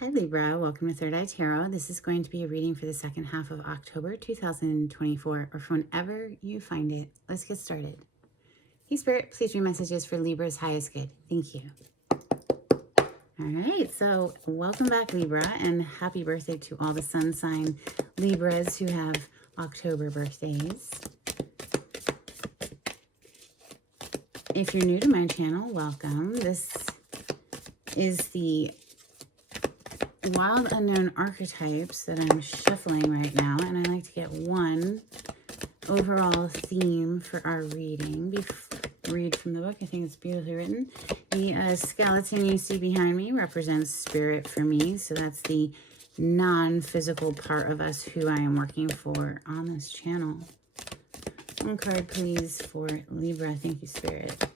Hi Libra, welcome to Third Eye Tarot. This is going to be a reading for the second half of October 2024, or for whenever you find it. Let's get started. Hey Spirit, please read messages for Libra's highest good. Thank you. All right, so welcome back Libra, and happy birthday to all the sun sign Libras who have October birthdays. If you're new to my channel, welcome. This is the Wild Unknown Archetypes that I'm shuffling right now, and I like to get one overall theme for our reading. Read from the book. I think it's beautifully written. The skeleton you see behind me represents spirit for me, so that's the non-physical part of us who I am working for on this channel. One card, please, for Libra. Thank you, Spirit.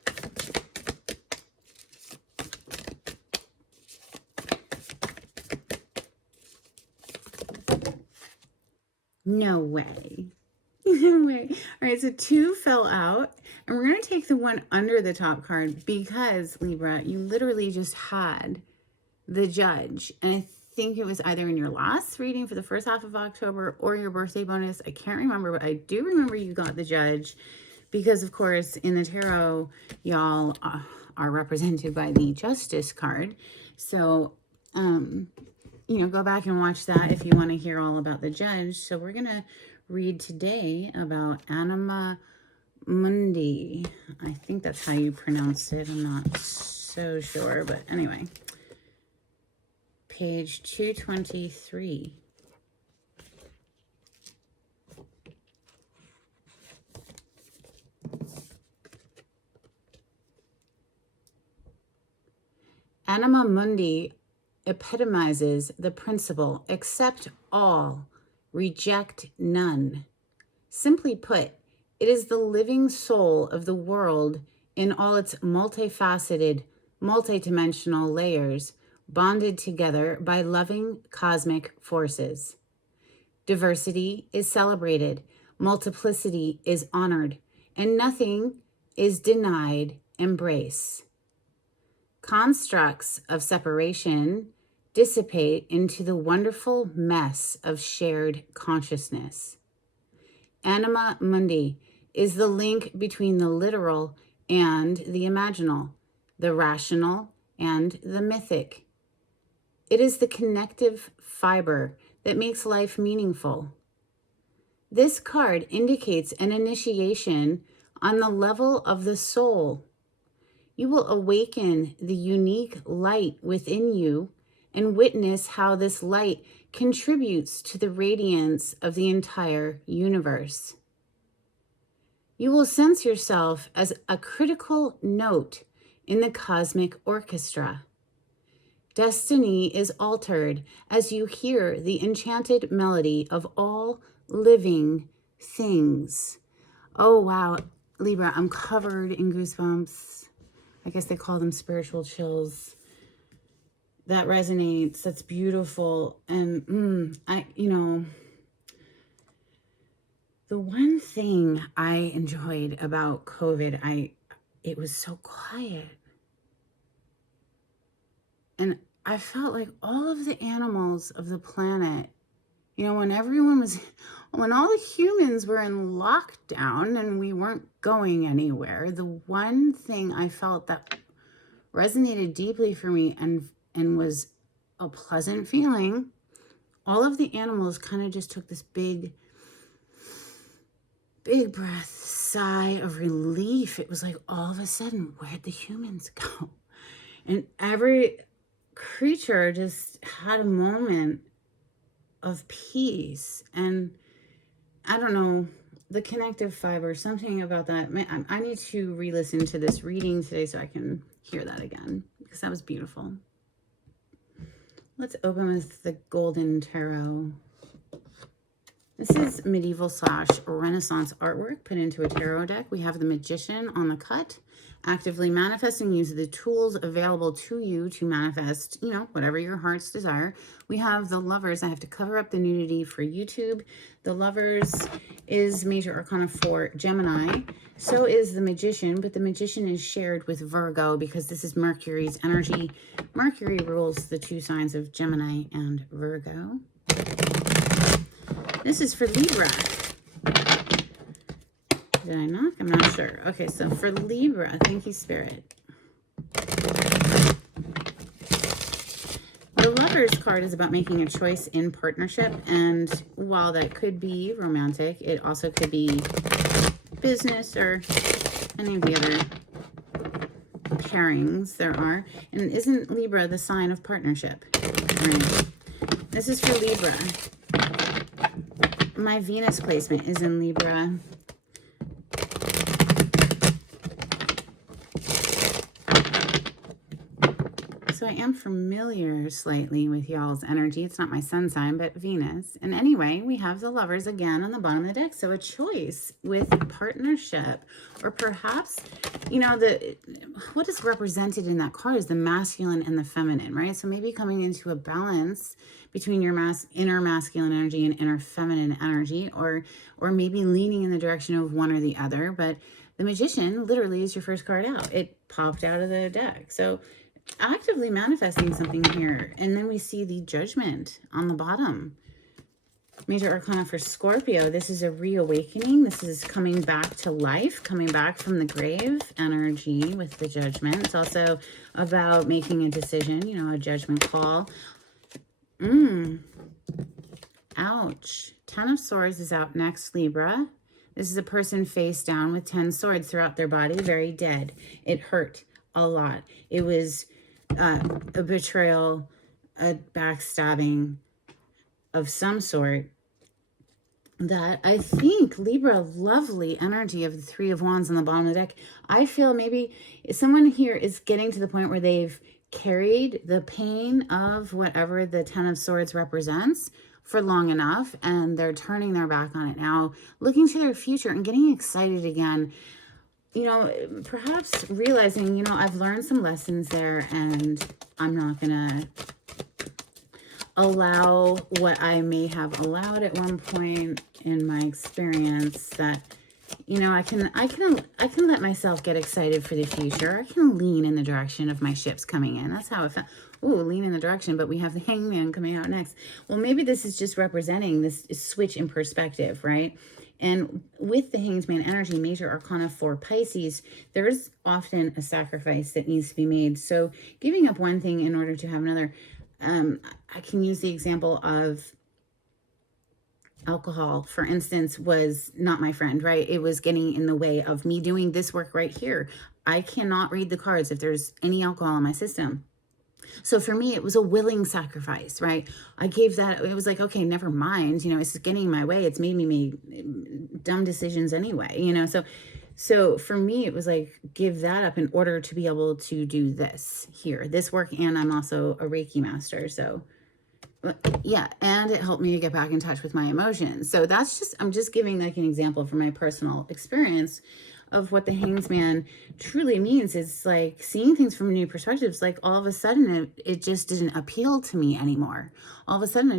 No way. No way. All right, so two fell out. And we're going to take the one under the top card because, Libra, you literally just had the Judge. And I think it was either in your last reading for the first half of October or your birthday bonus. I can't remember, but I do remember you got the Judge because, of course, in the tarot, y'all are represented by the Justice card. So, you know, go back and watch that if you want to hear all about the Judge. So we're going to read today about Anima Mundi. I think that's how you pronounce it. I'm not so sure, but anyway. Page 223. Anima Mundi epitomizes the principle, accept all, reject none. Simply put, it is the living soul of the world in all its multifaceted, multidimensional layers, bonded together by loving cosmic forces. Diversity is celebrated, multiplicity is honored, and nothing is denied embrace. Constructs of separation dissipate into the wonderful mess of shared consciousness. Anima Mundi is the link between the literal and the imaginal, the rational and the mythic. It is the connective fiber that makes life meaningful. This card indicates an initiation on the level of the soul. You will awaken the unique light within you and witness how this light contributes to the radiance of the entire universe. You will sense yourself as a critical note in the cosmic orchestra. Destiny is altered as you hear the enchanted melody of all living things. Oh, wow. Libra, I'm covered in goosebumps. I guess they call them spiritual chills. That resonates. That's beautiful. And the one thing I enjoyed about COVID, it was so quiet. And I felt like all of the animals of the planet, you know, when all the humans were in lockdown and we weren't going anywhere, the one thing I felt that resonated deeply for me and was a pleasant feeling, all of the animals kind of just took this big breath, sigh of relief. It was like all of a sudden, where'd the humans go? And every creature just had a moment of peace. And I don't know, the connective fiber, something about that. I need to re-listen to this reading today so I can hear that again, because that was beautiful. Let's open with the Golden Tarot. This is medieval / Renaissance artwork put into a tarot deck. We have the Magician on the cut. Actively manifesting, use the tools available to you to manifest, whatever your heart's desire. We have the Lovers. I have to cover up the nudity for YouTube. The Lovers is major arcana for Gemini. So is the Magician, but the Magician is shared with Virgo because this is Mercury's energy. Mercury rules the 2 signs of Gemini and Virgo. This is for Libra. Did I knock? I'm not sure. Okay, so for Libra, thank you, Spirit. The Lovers card is about making a choice in partnership, and while that could be romantic, it also could be business or any of the other pairings there are. And isn't Libra the sign of partnership? Right. This is for Libra. My Venus placement is in Libra. So I am familiar slightly with y'all's energy. It's not my sun sign, but Venus. And anyway, we have the Lovers again on the bottom of the deck. So a choice with partnership, or perhaps, what is represented in that card is the masculine and the feminine, right? So maybe coming into a balance between your inner masculine energy and inner feminine energy, or maybe leaning in the direction of one or the other. But the Magician literally is your first card out. It popped out of the deck. So actively manifesting something here. And then we see the Judgment on the bottom. Major arcana for Scorpio. This is a reawakening. This is coming back to life, coming back from the grave energy with the Judgment. It's also about making a decision, a judgment call. Ouch. 10 of Swords is out next, Libra. This is a person face down with 10 swords throughout their body, very dead. It hurt a lot. It was a betrayal, a backstabbing of some sort that I think Libra, lovely energy of the 3 of Wands on the bottom of the deck. I feel maybe someone here is getting to the point where they've carried the pain of whatever the 10 of Swords represents for long enough, and they're turning their back on it now, looking to their future and getting excited again. Perhaps realizing, I've learned some lessons there, and I'm not going to allow what I may have allowed at one point in my experience, that, I can let myself get excited for the future. I can lean in the direction of my ships coming in. That's how it felt. Ooh, lean in the direction, but we have the Hangman coming out next. Well, maybe this is just representing this switch in perspective, right? And with the Hangman energy, major arcana for Pisces, there's often a sacrifice that needs to be made. So giving up one thing in order to have another. I can use the example of alcohol, for instance, was not my friend, right? It was getting in the way of me doing this work right here. I cannot read the cards if there's any alcohol in my system. So for me, it was a willing sacrifice, right? I gave that, it was like, okay, never mind, it's getting in my way. It's made me make dumb decisions anyway, so for me, it was like, give that up in order to be able to do this work. And I'm also a Reiki master. So yeah, and it helped me to get back in touch with my emotions. So I'm just giving like an example from my personal experience of what the Hangman truly means. Is like seeing things from new perspectives. Like all of a sudden it just didn't appeal to me anymore. All of a sudden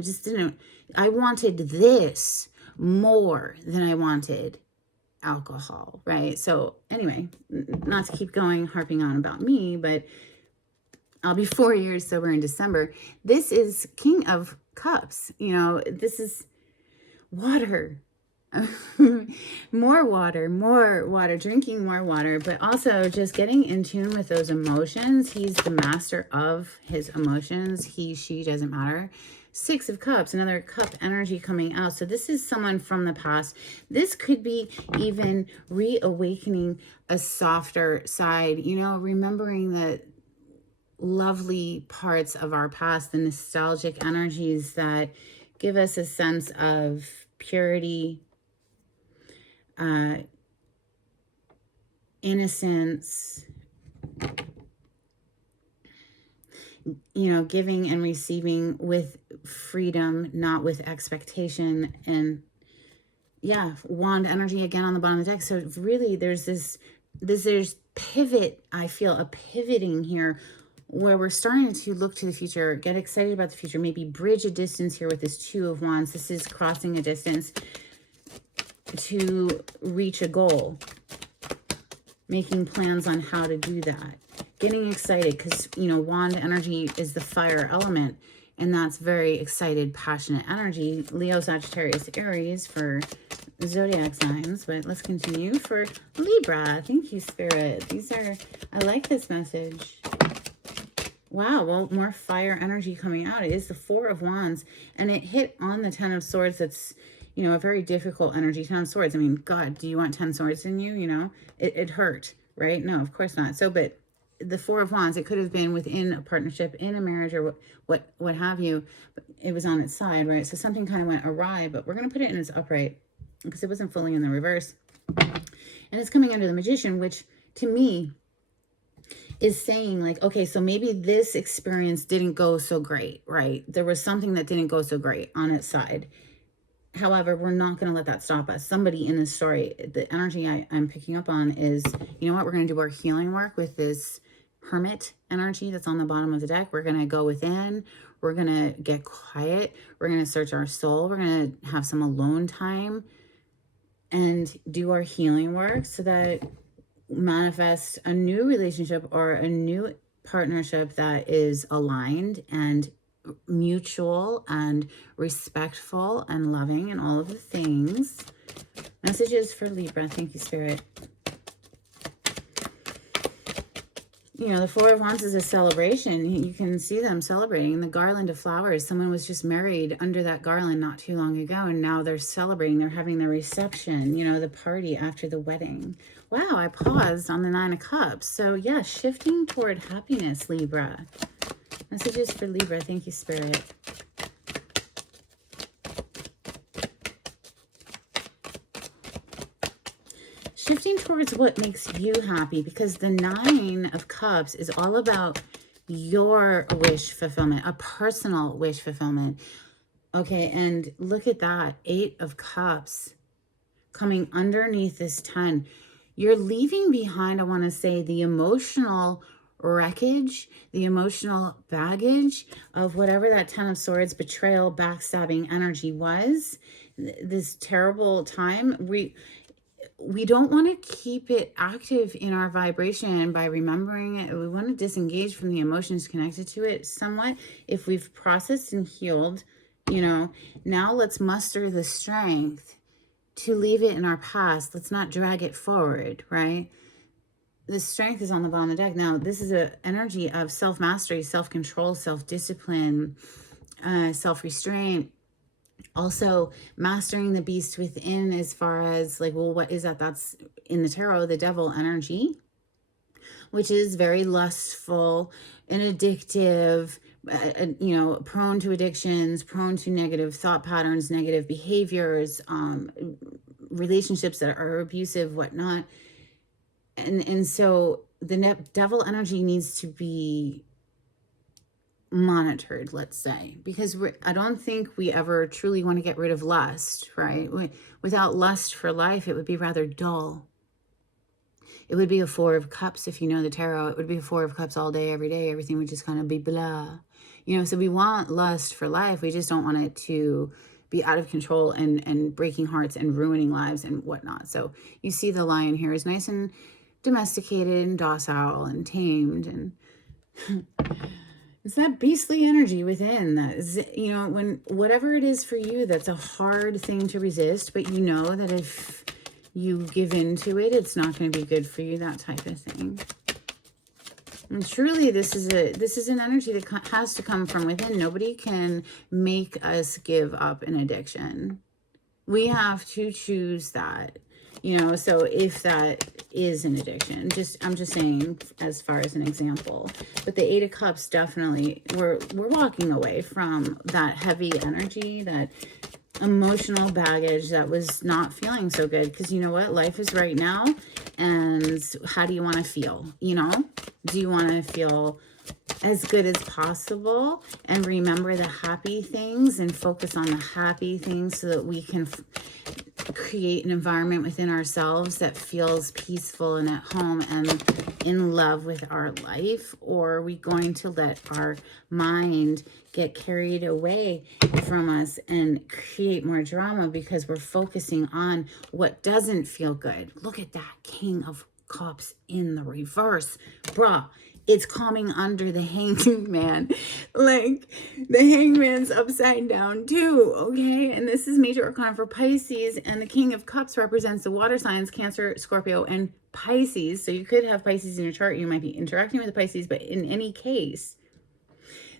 I wanted this more than I wanted alcohol, right? So anyway, not to keep harping on about me, but I'll be 4 years sober in December. This is King of Cups. This is water. more water, drinking more water, but also just getting in tune with those emotions. He's the master of his emotions. He, she, doesn't matter. 6 of Cups, another cup energy coming out. So this is someone from the past. This could be even reawakening a softer side, remembering the lovely parts of our past, the nostalgic energies that give us a sense of purity, innocence, giving and receiving with freedom, not with expectation. And yeah, wand energy again on the bottom of the deck. So really there's there's pivot. I feel a pivoting here where we're starting to look to the future, get excited about the future, maybe bridge a distance here with this Two of Wands. This is crossing a distance to reach a goal, making plans on how to do that, getting excited because, you know, wand energy is the fire element, and that's very excited, passionate energy. Leo, Sagittarius, Aries for zodiac signs. But let's continue for Libra. Thank you, Spirit. I like this message. Wow, well, more fire energy coming out. It is the Four of Wands, and it hit on the Ten of Swords. That's, you know, a very difficult energy. 10 of Swords. I mean, God, do you want 10 swords in you? You know, it hurt, right? No, of course not. So, but the Four of Wands, it could have been within a partnership, in a marriage, or what have you. But it was on its side, right? So something kind of went awry, but we're going to put it in its upright because it wasn't fully in the reverse. And it's coming under the Magician, which to me is saying like, okay, so maybe this experience didn't go so great, right? There was something that didn't go so great on its side. However, we're not going to let that stop us. Somebody in this story, the energy I'm picking up on is, you know what, we're going to do our healing work with this Hermit energy that's on the bottom of the deck. We're going to go within. We're going to get quiet. We're going to search our soul. We're going to have some alone time and do our healing work so that manifest a new relationship or a new partnership that is aligned and mutual and respectful and loving and all of the things. Messages for Libra. Thank you, Spirit. You know, the Four of Wands is a celebration. You can see them celebrating the garland of flowers. Someone was just married under that garland not too long ago, and now they're celebrating. They're having the reception, you know, the party after the wedding. Wow, I paused on the Nine of Cups. So, yeah, shifting toward happiness, Libra. Messages for Libra. Thank you, Spirit. Shifting towards what makes you happy, because the Nine of Cups is all about your wish fulfillment, a personal wish fulfillment. Okay, and look at that. 8 of Cups coming underneath this 10. You're leaving behind, I want to say, the emotional wreckage, the emotional baggage of whatever that 10 of Swords, betrayal, backstabbing energy was. This terrible time. We don't want to keep it active in our vibration by remembering it. We want to disengage from the emotions connected to it somewhat. If we've processed and healed, you know, now let's muster the strength to leave it in our past. Let's not drag it forward, right? The strength is on the bottom of the deck. Now, this is an energy of self-mastery, self-control, self-discipline, self-restraint. Also, mastering the beast within, as far as like, well, what is that? That's in the tarot, the devil energy, which is very lustful and addictive, you know, prone to addictions, prone to negative thought patterns, negative behaviors, relationships that are abusive, whatnot. And so the devil energy needs to be monitored, let's say, because I don't think we ever truly want to get rid of lust, right? Without lust for life, it would be rather dull. It would be a 4 of Cups. If you know the tarot, it would be a 4 of Cups all day, every day. Everything would just kind of be blah, you know. So we want lust for life. We just don't want it to be out of control and breaking hearts and ruining lives and whatnot. So you see the lion here is nice and domesticated and docile and tamed, and it's that beastly energy within that is, you know, when whatever it is for you that's a hard thing to resist, but you know that if you give into it, it's not going to be good for you, that type of thing. And truly, this is an energy that has to come from within. Nobody can make us give up an addiction. We have to choose that. You know, so if that is an addiction, I'm just saying as far as an example. But the 8 of Cups, definitely, we're walking away from that heavy energy, that emotional baggage that was not feeling so good. Because you know what? Life is right now. And how do you want to feel? You know, do you want to feel as good as possible and remember the happy things and focus on the happy things so that we can create an environment within ourselves that feels peaceful and at home and in love with our life? Or are we going to let our mind get carried away from us and create more drama because we're focusing on what doesn't feel good? Look at that King of Cups in the reverse. Bruh, it's coming under the hangman. Like, the hangman's upside down too, okay? And this is major arcana for Pisces, and the King of Cups represents the water signs, Cancer, Scorpio, and Pisces. So you could have Pisces in your chart. You might be interacting with the Pisces, but in any case,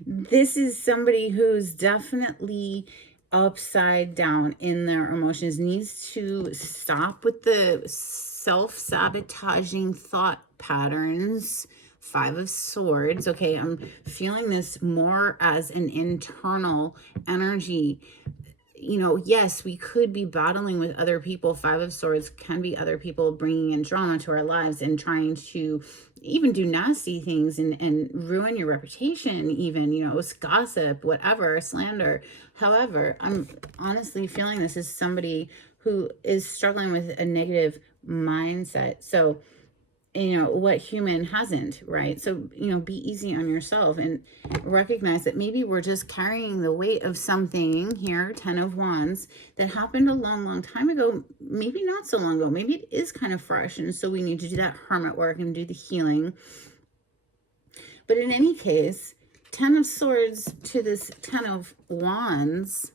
this is somebody who's definitely upside down in their emotions, needs to stop with the self-sabotaging thought patterns. Five of Swords. Okay, I'm feeling this more as an internal energy. You know, yes, we could be battling with other people. Five of Swords can be other people bringing in drama to our lives and trying to even do nasty things and ruin your reputation, even, you know, with gossip, whatever, slander. However, I'm honestly feeling this is somebody who is struggling with a negative mindset. So, you know, what human hasn't, right? So, you know, be easy on yourself and recognize that maybe we're just carrying the weight of something here, 10 of Wands, that happened a long, long time ago, maybe not so long ago. Maybe it is kind of fresh, and so we need to do that hermit work and do the healing. But in any case, 10 of Swords to this 10 of Wands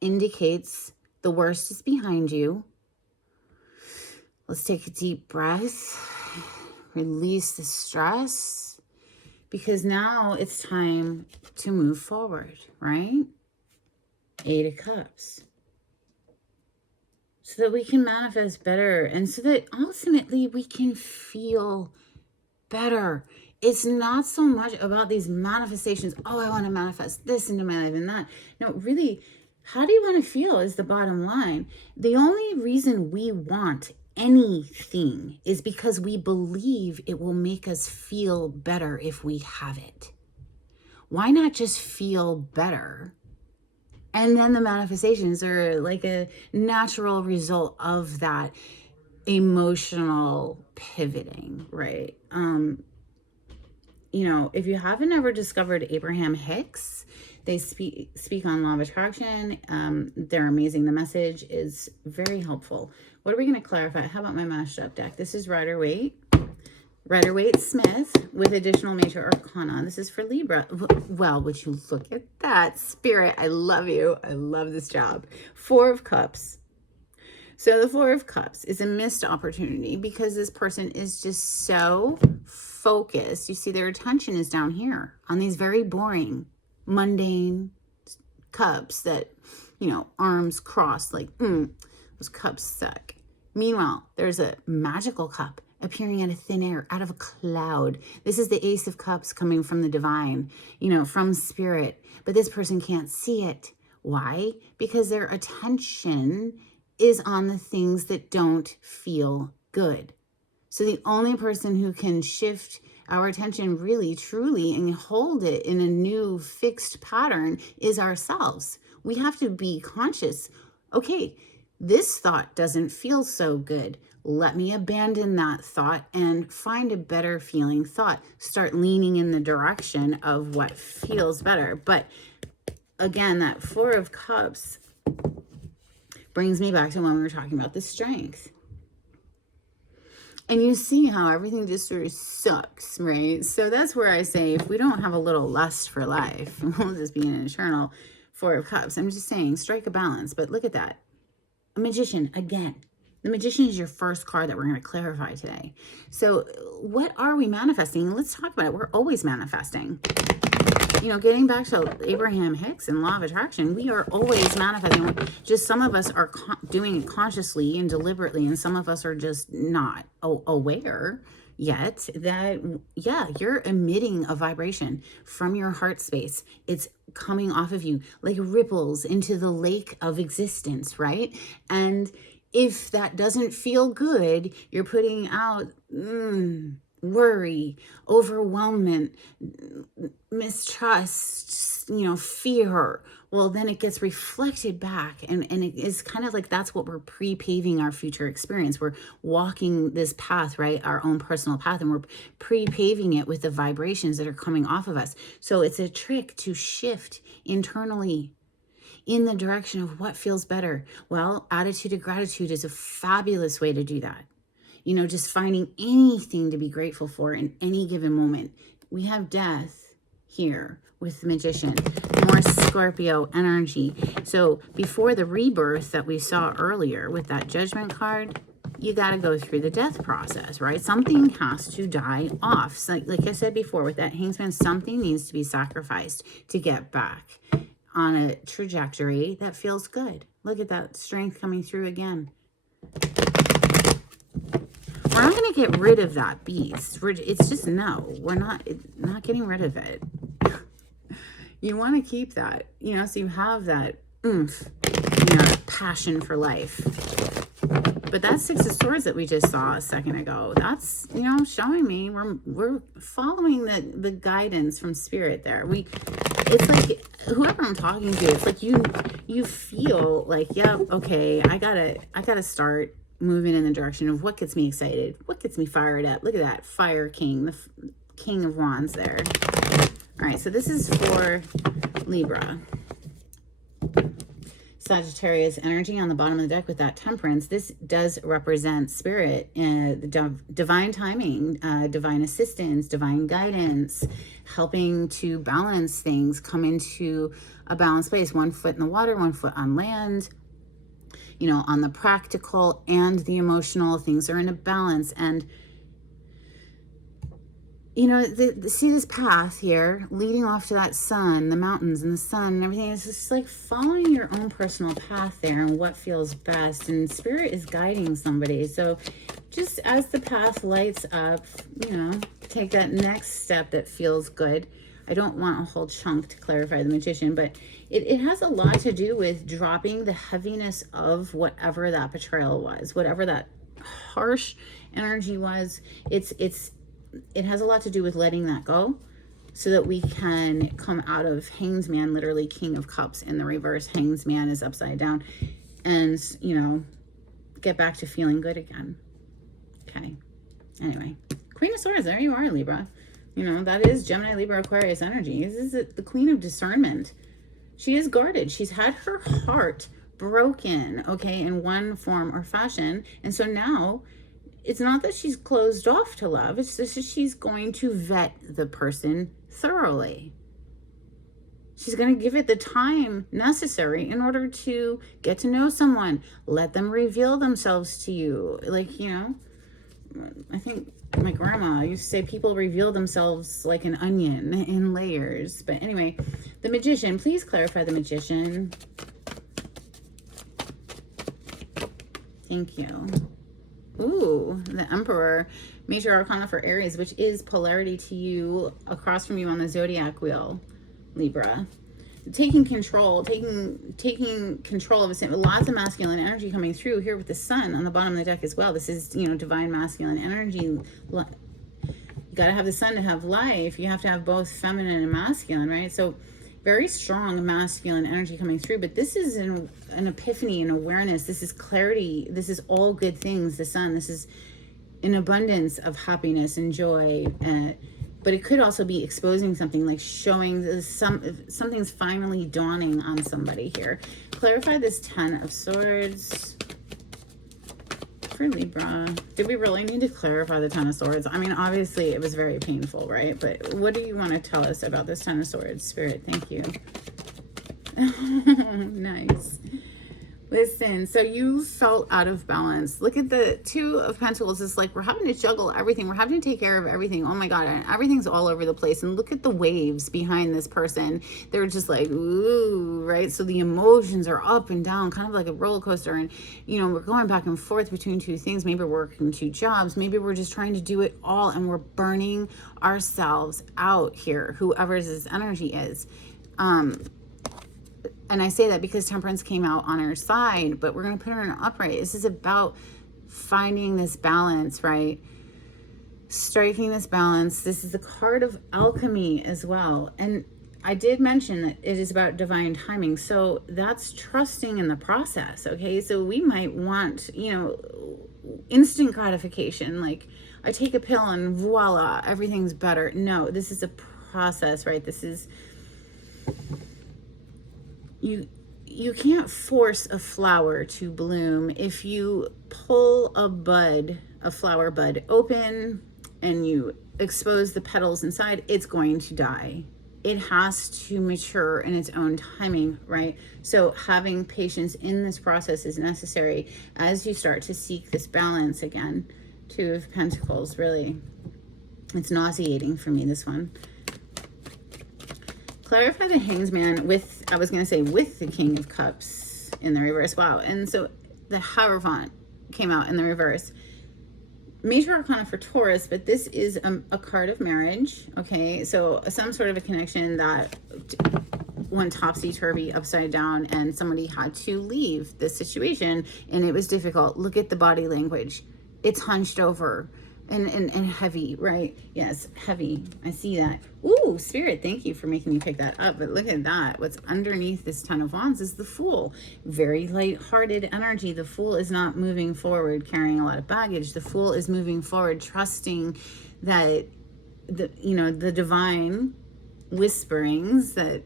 indicates the worst is behind you. Let's take a deep breath, release the stress, because now it's time to move forward, right? 8 of Cups. So that we can manifest better and so that ultimately we can feel better. It's not so much about these manifestations. Oh, I want to manifest this into my life and that. No, really, how do you want to feel is the bottom line. The only reason we want anything is because we believe it will make us feel better if we have it. Why not just feel better? And then the manifestations are like a natural result of that emotional pivoting, right? You know, if you haven't ever discovered Abraham Hicks, they speak on law of attraction. They're amazing. The message is very helpful. What are we going to clarify? How about my mashed up deck? This is Rider-Waite Smith with additional major arcana. This is for Libra. Well, would you look at that? Spirit, I love you. I love this job. 4 of Cups. So the 4 of Cups is a missed opportunity because this person is just so focused. You see, their attention is down here on these very boring, mundane cups that, you know, arms crossed, like, those cups suck. Meanwhile, there's a magical cup appearing out of thin air, out of a cloud. This is the Ace of Cups coming from the divine, you know, from spirit. But this person can't see it. Why? Because their attention is on the things that don't feel good. So the only person who can shift our attention really, truly, and hold it in a new fixed pattern is ourselves. We have to be conscious. Okay, this thought doesn't feel so good. Let me abandon that thought and find a better feeling thought. Start leaning in the direction of what feels better. But again, that 4 of Cups brings me back to when we were talking about the strength. And you see how everything just sort of sucks, right? So that's where I say, if we don't have a little lust for life, we'll just be an eternal 4 of Cups. I'm just saying, strike a balance. But look at that. A magician, again. The magician is your first card that we're going to clarify today. So what are we manifesting? Let's talk about it. We're always manifesting. You know, getting back to Abraham Hicks and law of attraction, we are always manifesting. Just some of us are doing it consciously and deliberately, and some of us are just not aware yet that, yeah, you're emitting a vibration from your heart space. It's coming off of you like ripples into the lake of existence, right? And if that doesn't feel good, you're putting out worry, overwhelmment, mistrust, fear, well, then it gets reflected back, and it is kind of like that's what we're pre-paving our future experience. We're walking this path, right, our own personal path, and we're pre-paving it with the vibrations that are coming off of us. So it's a trick to shift internally in the direction of what feels better. Well, attitude of gratitude is a fabulous way to do that. Just finding anything to be grateful for in any given moment. We have death here with the Magician, more Scorpio energy. So before the rebirth that we saw earlier with that Judgment card, you got to go through the death process, right? Something has to die off. So like I said before, with that Hangman, something needs to be sacrificed to get back on a trajectory that feels good. Look at that strength coming through again. We're not going to get rid of that beast. It's just no. We're not getting rid of it. You want to keep that, so you have that oomph, passion for life. But that Six of Swords that we just saw a second ago, that's, showing me we're following the guidance from Spirit there. It's like whoever I'm talking to, it's like you feel like, yeah, okay, I gotta start moving in the direction of what gets me excited, what gets me fired up. Look at that Fire King, the King of Wands there. All right, so this is for Libra. Sagittarius energy on the bottom of the deck with that Temperance. This does represent Spirit, divine timing, divine assistance, divine guidance, helping to balance things, come into a balanced place. 1 foot in the water, 1 foot on land. On the practical and the emotional, things are in a balance. And see this path here leading off to that sun, the mountains and the sun and everything. It's just like following your own personal path there and what feels best. And Spirit is guiding somebody. So just as the path lights up, take that next step that feels good. I don't want a whole chunk to clarify the Magician, but it has a lot to do with dropping the heaviness of whatever that betrayal was, whatever that harsh energy was. It has a lot to do with letting that go so that we can come out of Hanged Man, literally King of Cups in the reverse. Hanged Man is upside down, and, get back to feeling good again. Okay. Anyway, Queen of Swords, there you are, Libra. That is Gemini, Libra, Aquarius energy. This is the Queen of Discernment. She is guarded. She's had her heart broken, okay, in one form or fashion. And so now it's not that she's closed off to love. It's just that she's going to vet the person thoroughly. She's going to give it the time necessary in order to get to know someone. Let them reveal themselves to you. I think my grandma used to say people reveal themselves like an onion in layers. But anyway, the Magician, please clarify the Magician. Thank you. Ooh, the Emperor, Major Arcana for Aries, which is polarity to you, across from you on the zodiac wheel, Libra. Taking control, taking control of a sin. Lots of masculine energy coming through here with the Sun on the bottom of the deck as well. This is, divine masculine energy. You got to have the Sun to have life. You have to have both feminine and masculine, right? So very strong masculine energy coming through. But this is an epiphany, an awareness. This is clarity. This is all good things. The Sun. This is an abundance of happiness and joy. But it could also be exposing something, like showing something's finally dawning on somebody here. Clarify this Ten of Swords for Libra. Did we really need to clarify the Ten of Swords? I mean, obviously it was very painful, right? But what do you want to tell us about this Ten of Swords? Spirit, thank you. Nice. Listen, so you felt out of balance. Look at the Two of Pentacles. It's like we're having to juggle everything. We're having to take care of everything. Oh my God, and everything's all over the place. And look at the waves behind this person. They're just like, ooh, right? So the emotions are up and down, kind of like a roller coaster. And, we're going back and forth between two things. Maybe we're working two jobs. Maybe we're just trying to do it all. And we're burning ourselves out here, whoever's this energy is. And I say that because Temperance came out on her side, but we're going to put her in an upright. This is about finding this balance, right? Striking this balance. This is the card of alchemy as well. And I did mention that it is about divine timing. So that's trusting in the process. Okay. So we might want, instant gratification. Like I take a pill and voila, everything's better. No, this is a process, right? This is, you can't force a flower to bloom. If you pull a flower bud open and you expose the petals inside, it's going to die. It has to mature in its own timing, right? So having patience in this process is necessary as you start to seek this balance again. Two of Pentacles, really. It's nauseating for me, this one. Clarify the Hangman with, I was going to say with the King of Cups in the reverse. Wow. And so the Hierophant came out in the reverse. Major Arcana for Taurus, but this is a card of marriage. Okay. So some sort of a connection that went topsy-turvy, upside down, and somebody had to leave this situation and it was difficult. Look at the body language. It's hunched over. And heavy, right? Yes, heavy. I see that. Ooh, Spirit, thank you for making me pick that up. But look at that. What's underneath this Ten of Wands is the Fool. Very light-hearted energy. The Fool is not moving forward carrying a lot of baggage. The Fool is moving forward trusting that the divine whisperings that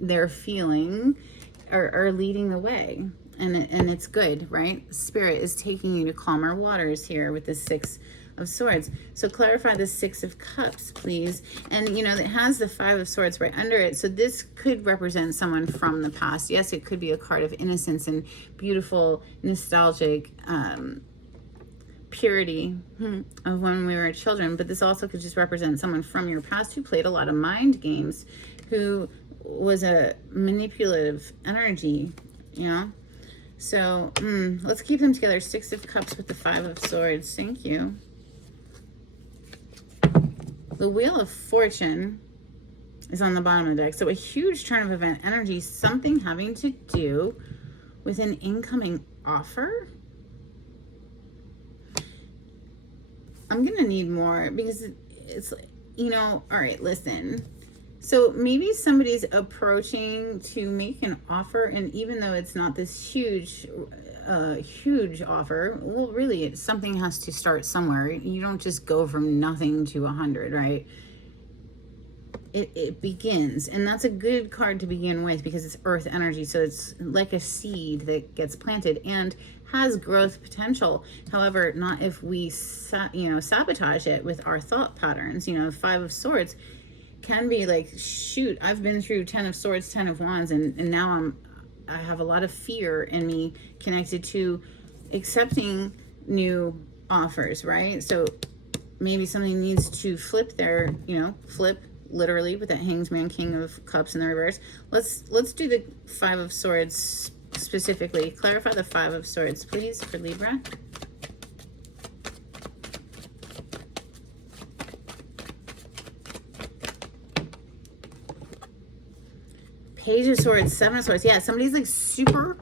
they're feeling are leading the way. And it's good, right? Spirit is taking you to calmer waters here with the Six of Swords. So clarify the Six of Cups, please. And it has the Five of Swords right under it. So this could represent someone from the past. Yes, it could be a card of innocence and beautiful, nostalgic purity of when we were children. But this also could just represent someone from your past who played a lot of mind games, who was a manipulative energy, So let's keep them together. Six of Cups with the Five of Swords. Thank you. The Wheel of Fortune is on the bottom of the deck. So a huge turn of event energy, something having to do with an incoming offer. I'm going to need more because it's, all right, listen. So maybe somebody's approaching to make an offer, and even though it's not this huge offer, well, really, something has to start somewhere. You don't just go from nothing to 100, right? It begins, and that's a good card to begin with because it's earth energy, so it's like a seed that gets planted and has growth potential. However, not if we sabotage it with our thought patterns. Five of Swords can be like, shoot, I've been through 10 of Swords, 10 of Wands, and now I have a lot of fear in me connected to accepting new offers, right? So maybe something needs to flip there, flip literally with that Hangman, King of Cups in the reverse. Let's do the Five of Swords specifically. Clarify the Five of Swords, please, for Libra. Page of Swords, Seven of Swords. Yeah, somebody's like super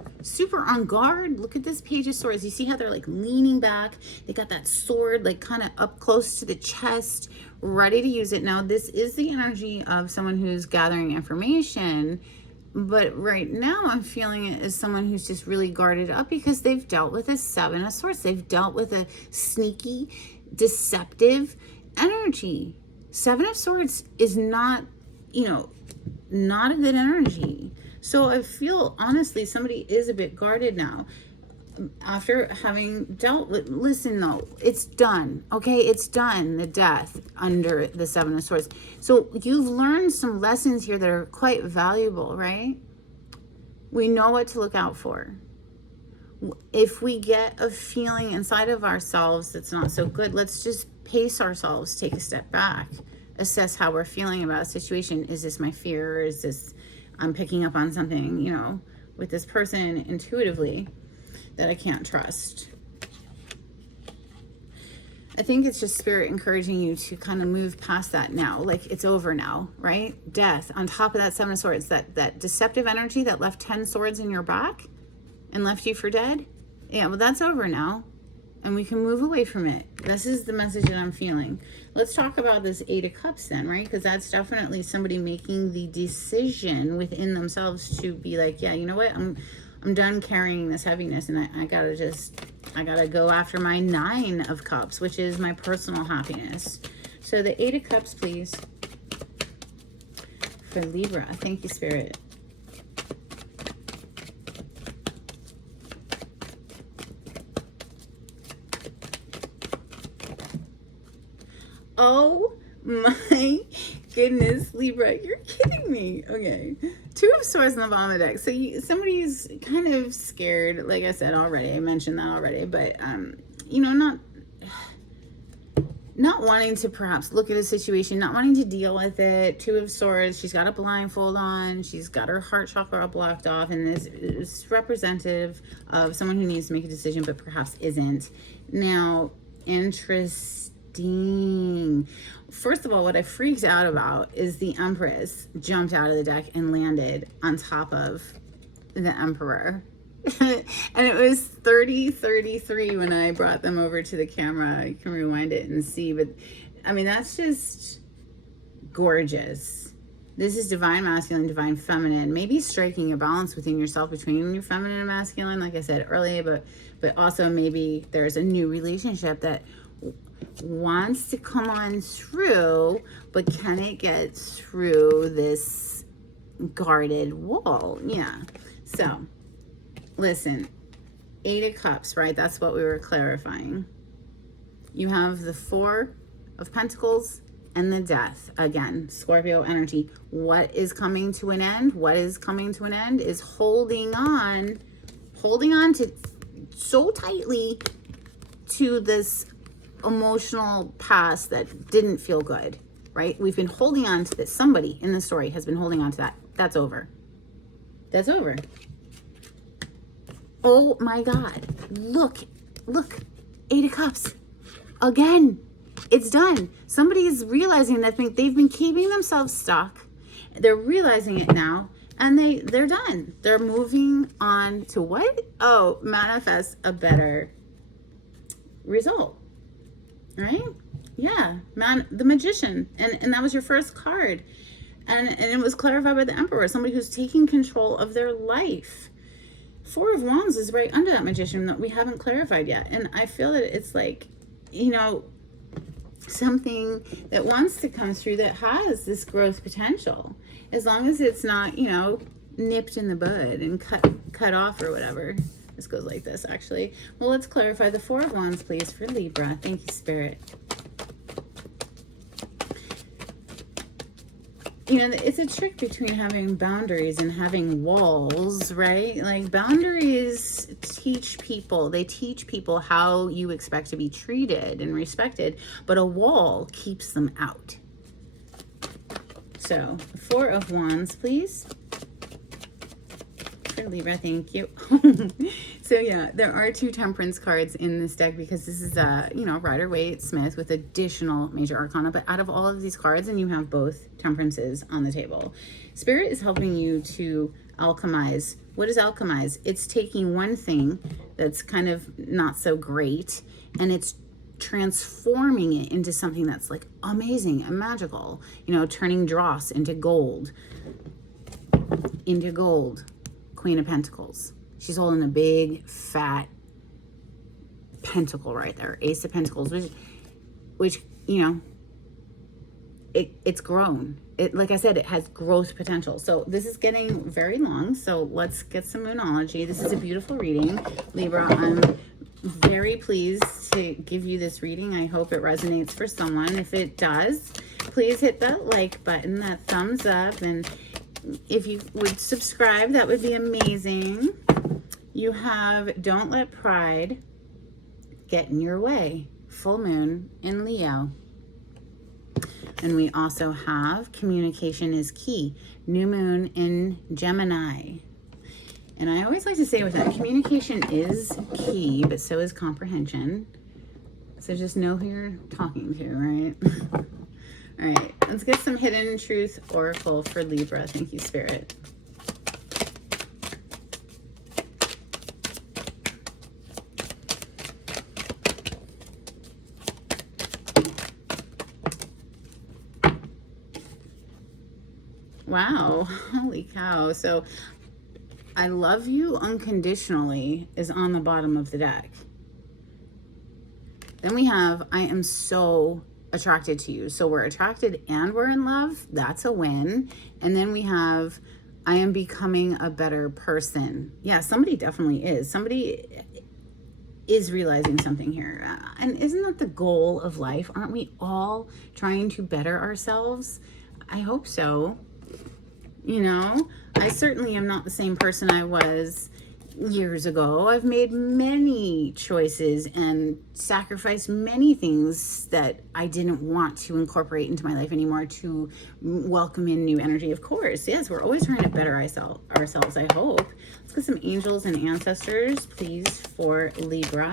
on guard. Look at this Page of Swords. You see how they're like leaning back. They got that sword like kind of up close to the chest, ready to use it. Now, this is the energy of someone who's gathering information. But right now, I'm feeling it as someone who's just really guarded up because they've dealt with a Seven of Swords. They've dealt with a sneaky, deceptive energy. Seven of Swords is not, not a good energy. So I feel, honestly, somebody is a bit guarded now after having dealt with, listen though, it's done, okay? It's done, the death under the Seven of Swords. So you've learned some lessons here that are quite valuable, right? We know what to look out for. If we get a feeling inside of ourselves that's not so good, let's just pace ourselves, take a step back, assess how we're feeling about a situation. Is this my fear? Is this, I'm picking up on something, with this person intuitively that I can't trust. I think it's just Spirit encouraging you to kind of move past that now. Like, it's over now, right? Death on top of that Seven of Swords, that deceptive energy that left 10 swords in your back and left you for dead. Yeah, well, that's over now. and we can move away from it. This is the message that I'm feeling. Let's talk about this Eight of Cups then, right? Because that's definitely somebody making the decision within themselves to be like, yeah, you know what? I'm done carrying this heaviness, and I gotta go after my Nine of Cups, which is my personal happiness. So the Eight of Cups, please, for Libra. Thank you, Spirit. Oh my goodness, Libra, you're kidding me. Okay, Two of Swords on the bottom of the deck. So somebody's kind of scared, like I said already. I mentioned that already, but you know, not wanting to perhaps look at a situation, not wanting to deal with it. Two of Swords, she's got a blindfold on, she's got her heart chakra blocked off, and this is representative of someone who needs to make a decision but perhaps isn't. Now, interesting. First of all, what I freaked out about is the Empress jumped out of the deck and landed on top of the Emperor. And it was 30:33 when I brought them over to the camera. You can rewind it and see, but I mean, that's just gorgeous. This is divine masculine, divine feminine. Maybe striking a balance within yourself between your feminine and masculine, like I said earlier, but also maybe there's a new relationship that wants to come on through, but can it get through this guarded wall? Yeah. So listen, Eight of Cups, right? That's what we were clarifying. You have the Four of Pentacles and the Death. Again, Scorpio energy. What is coming to an end? What is coming to an end is holding on to so tightly to this emotional past that didn't feel good, right? We've been holding on to this. Somebody in the story has been holding on to that. That's over. That's over. Oh my God. Look. Eight of Cups. Again. It's done. Somebody is realizing that they've been keeping themselves stuck. They're realizing it now, and they're done. They're moving on to what? Oh, manifest a better result. Right? Yeah, the Magician, and that was your first card, and it was clarified by the Emperor, somebody who's taking control of their life. Four of Wands is right under that Magician that we haven't clarified yet, and I feel that it's like, you know, something that wants to come through that has this growth potential, as long as it's not, you know, nipped in the bud and cut off or whatever. This goes like this, actually. Well, let's clarify the Four of Wands, please, for Libra. Thank you, Spirit. You know, it's a trick between having boundaries and having walls, right? Like, boundaries teach people. They teach people how you expect to be treated and respected, but a wall keeps them out. So, Four of Wands, please. Libra, thank you. So yeah, there are two Temperance cards in this deck because this is a, you know, Rider-Waite-Smith with additional major arcana, but out of all of these cards, and you have both Temperances on the table, Spirit is helping you to alchemize. What is alchemize? It's taking one thing that's kind of not so great, and it's transforming it into something that's like amazing and magical, you know, turning dross into gold. Queen of Pentacles. She's holding a big, fat pentacle right there. Ace of Pentacles, which you know, it's grown. Like I said, it has growth potential. So this is getting very long. So let's get some Moonology. This is a beautiful reading, Libra. I'm very pleased to give you this reading. I hope it resonates for someone. If it does, please hit that like button, that thumbs up, and if you would subscribe, that would be amazing. You have Don't Let Pride Get in Your Way, full moon in Leo. And we also have Communication is Key, new moon in Gemini. And I always like to say with that, communication is key, but so is comprehension. So just know who you're talking to, right? All right, let's get some Hidden Truth Oracle for Libra. Thank you, Spirit. Wow. Holy cow. So I love you unconditionally is on the bottom of the deck. Then we have, I am so attracted to you. So we're attracted and we're in love. That's a win. And then we have, I am becoming a better person. Yeah, somebody definitely is. Somebody is realizing something here. And isn't that the goal of life? Aren't we all trying to better ourselves? I hope so. You know, I certainly am not the same person I was years ago. I've made many choices and sacrificed many things that I didn't want to incorporate into my life anymore to welcome in new energy. Of course, yes, we're always trying to better ourselves, I hope. Let's get some angels and ancestors, please, for Libra.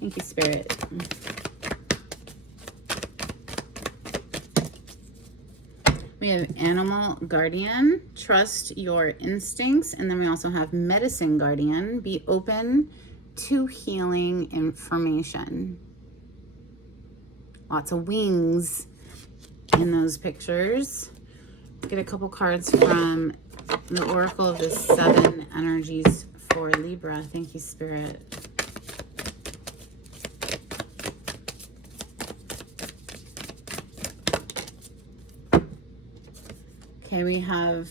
Thank you, Spirit. We have animal guardian, trust your instincts. And then we also have medicine guardian, be open to healing information. Lots of wings in those pictures. Get a couple cards from the Oracle of the Seven Energies for Libra. Thank you, Spirit. Okay, we have,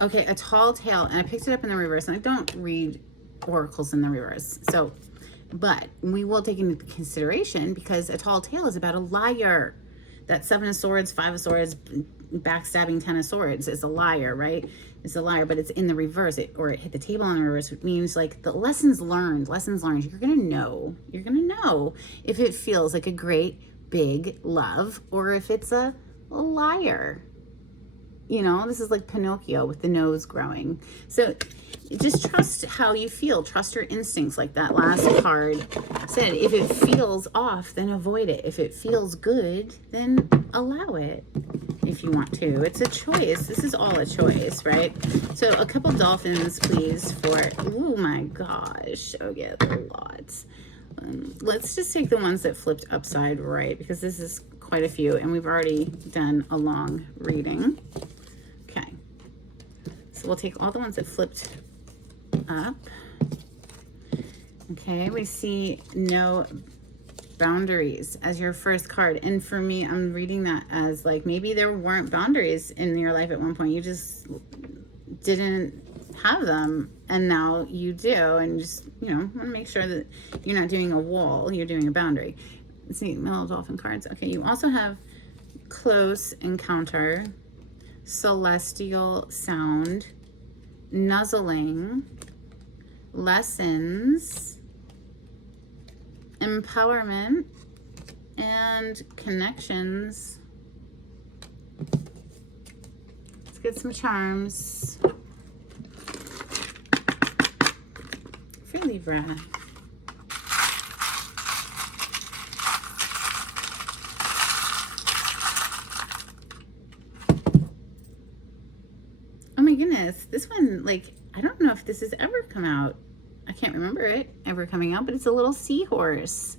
okay, a tall tale, and I picked it up in the reverse, and I don't read oracles in the reverse, so, but we will take into consideration, because a tall tale is about a liar. That 7 of Swords, 5 of Swords, backstabbing 10 of Swords is a liar, right? It's a liar, but it's in the reverse, or it hit the table in the reverse, which means like the lessons learned, you're gonna know if it feels like a great big love, or if it's a liar. You know, this is like Pinocchio with the nose growing. So just trust how you feel. Trust your instincts, like that last card said. If it feels off, then avoid it. If it feels good, then allow it if you want to. It's a choice. This is all a choice, right? So a couple dolphins, please, for, oh my gosh. Oh yeah, a lot. Let's just take the ones that flipped upside right, because this is quite a few, and we've already done a long reading. Okay, so we'll take all the ones that flipped up. Okay, we see no boundaries as your first card, and for me, I'm reading that as like maybe there weren't boundaries in your life at one point. You just didn't have them, and now you do, and just, you know, want to make sure that you're not doing a wall, you're doing a boundary. Let's see, Middle Dolphin cards. Okay, you also have close encounter, celestial sound, nuzzling, lessons, empowerment, and connections. Let's get some charms for Libra. Oh my goodness, this one, like, I don't know if this has ever come out. I can't remember it ever coming out, but it's a little seahorse.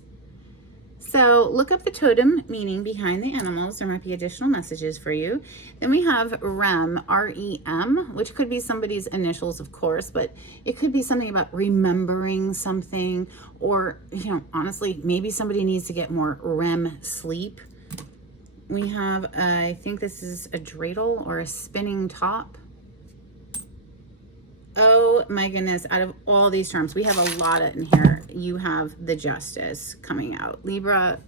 So look up the totem meaning behind the animals. There might be additional messages for you. Then we have REM, R-E-M, which could be somebody's initials, of course, but it could be something about remembering something, or, you know, honestly, maybe somebody needs to get more REM sleep. We have, I think this is a dreidel or a spinning top. Oh my goodness, out of all these terms, we have a lot in here. You have the Justice coming out. Libra,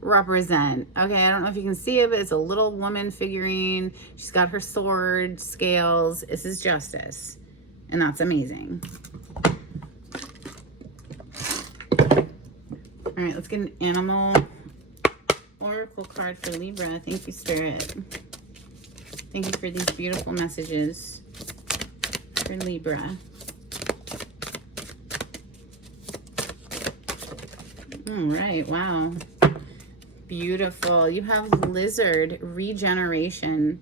represent. Okay, I don't know if you can see it, but it's a little woman figurine. She's got her sword, scales. This is Justice, and that's amazing. All right, let's get an animal oracle card for Libra. Thank you, Spirit. Thank you for these beautiful messages. Libra. All right, wow. Beautiful. You have lizard, regeneration.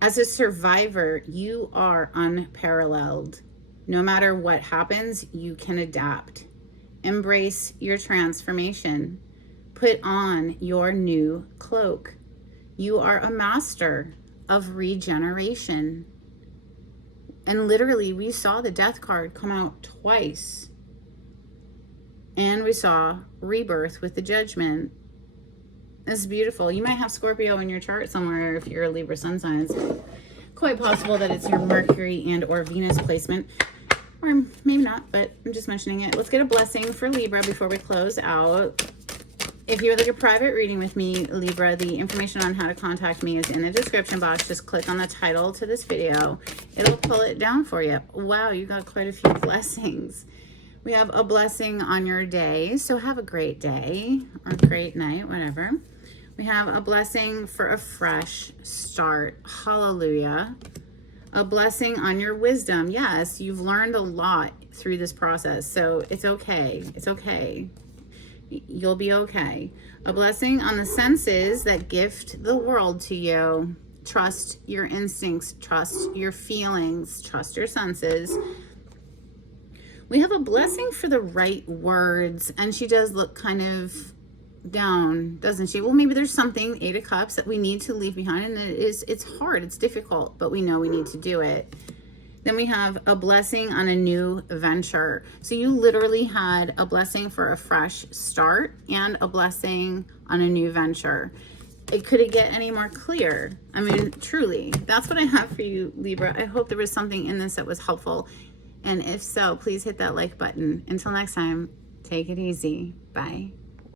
As a survivor, you are unparalleled. No matter what happens, you can adapt. Embrace your transformation. Put on your new cloak. You are a master of regeneration. And literally, we saw the death card come out twice. And we saw rebirth with the judgment. It's beautiful. You might have Scorpio in your chart somewhere if you're a Libra sun sign. It's quite possible that it's your Mercury and or Venus placement. Or maybe not, but I'm just mentioning it. Let's get a blessing for Libra before we close out. If you would like a private reading with me, Libra, the information on how to contact me is in the description box. Just click on the title to this video. It'll pull it down for you. Wow, you got quite a few blessings. We have a blessing on your day, so have a great day or great night, whatever. We have a blessing for a fresh start. Hallelujah. A blessing on your wisdom. Yes, you've learned a lot through this process, so it's okay. It's okay. You'll be okay. A blessing on the senses that gift the world to you. Trust your instincts, trust your feelings, trust your senses. We have a blessing for the right words, and she does look kind of down, doesn't she? Well, maybe there's something, 8 of Cups, that we need to leave behind, and it's hard, it's difficult, but we know we need to do it. Then we have a blessing on a new venture. So you literally had a blessing for a fresh start and a blessing on a new venture. Could it get any more clear? I mean, truly, that's what I have for you, Libra. I hope there was something in this that was helpful. And if so, please hit that like button. Until next time, take it easy. Bye.